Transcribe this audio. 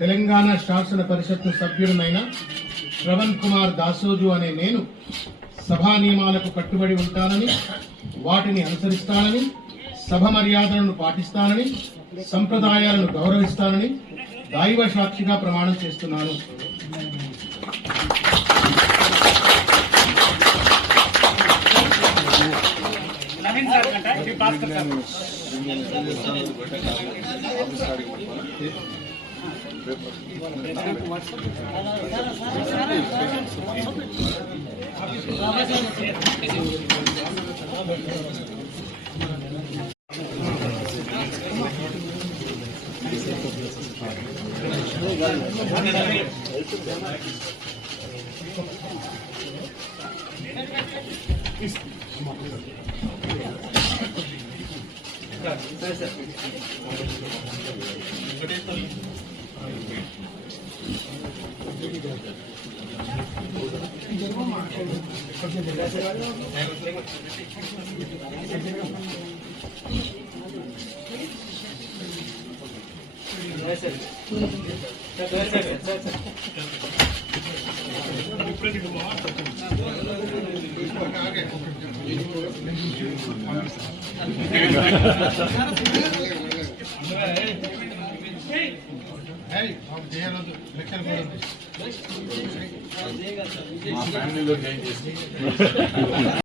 తెలంగాణ శాసన పరిషత్తు సభ్యుడనైన శ్రవణ్ కుమార్ దాసోజు అనే నేను సభా నియమాలకు కట్టుబడి ఉంటానని, వాటిని అనుసరిస్తానని, సభ మర్యాదలను పాటిస్తానని, సంప్రదాయాలను గౌరవిస్తానని దైవ సాక్షిగా ప్రమాణం చేస్తున్నాను. మా ఫ్యామిలీలో జాయిన్ చేసి